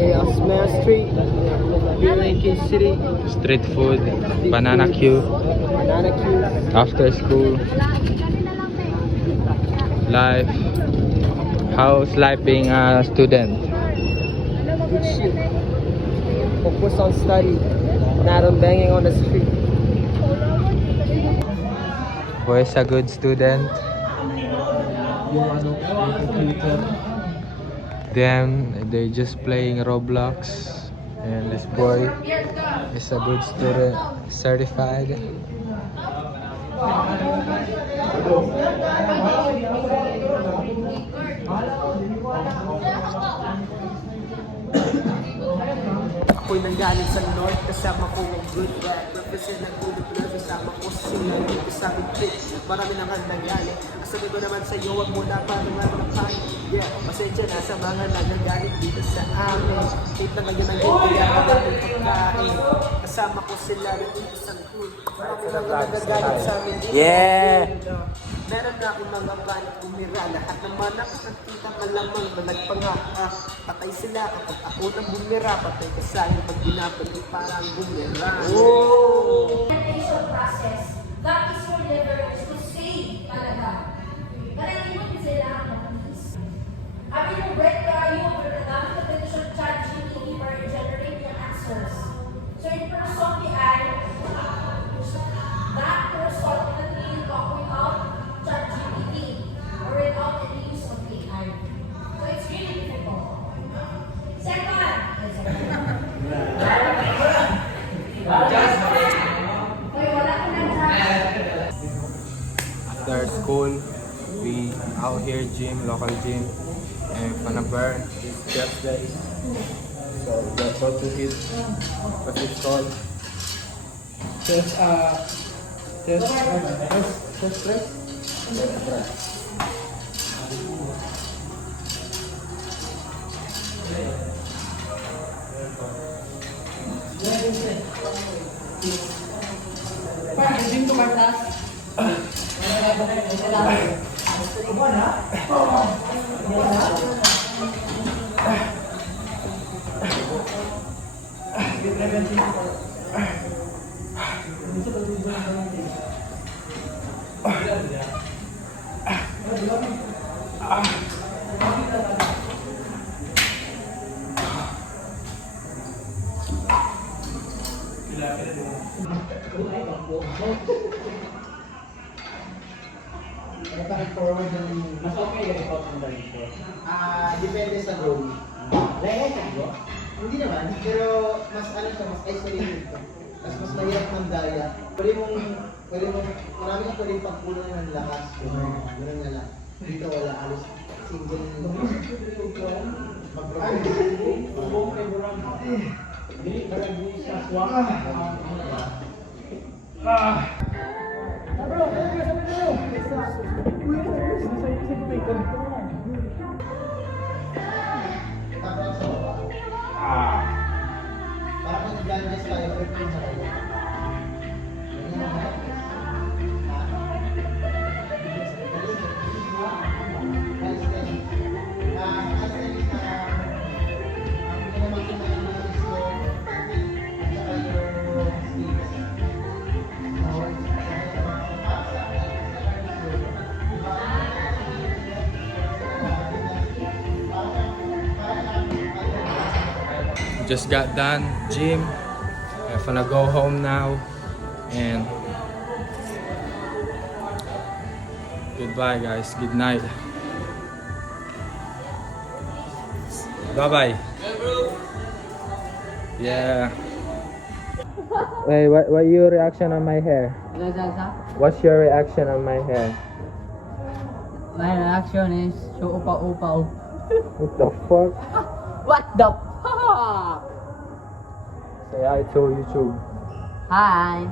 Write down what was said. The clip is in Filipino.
Osmia Street, here in King City. Street food, banana queue, Banana queue. after school, life. How's life being a student? Good shit. Focus on study, not on banging on the street. Who is a good student? Them, they're just playing Roblox. And this boy is a good student, certified. Ako'y nanggaling sa North, kasama ko ang good rap. Represent ang good blood, kasama ko sila dito sa aking pitch. Marami nang handang galing. Kasabi ko naman sa iyo, wag mo na parang ano kain. Yeah, pasensya na sa mga nagagalit dito sa amin. Hate na ngayon ang good, kaya maraming pagkain. Kasama ko sila dito sa good. Marami nang nagagalit sa amin dito. Yeah! Meron na akong mga plan umira. Lahat ng manak at tita malamang na nagpangaka. Patay sila kapag ako nang bumira. Patay ka sa akin pag binabalik parang bumira. Fermentation process, that is for learners to save talaga. Kaya hindi mo sila ang please. After you break you gamit ang petition ChatGPT for generate your answers. So in person, that person can really talk without ChatGPT or without any use of AI. So it's really difficult. Second, After school, we out here gym, local gym, and gonna burn this just day. So we're about to hit what it's called. Just press. Forward ng mas okay yung report ng ganito. Depende sa goal. Hindi naman, pero mas ano siya, mas isolated ka. Mas mahirap ng daya. Pwede mong, marami ka pwedeng pagpunan ng lakas. Gano'n na lang. Dito wala, alos single. Parang nag-ganges tayo, pero sa kayo. Just got done gym. I'm gonna go home now and goodbye guys, good night, bye bye. Yeah. Wait, what your reaction on my hair? What's your reaction on my hair? My reaction is so upa-upa. What the fuck? What the fuck? Say hi to YouTube. Hi.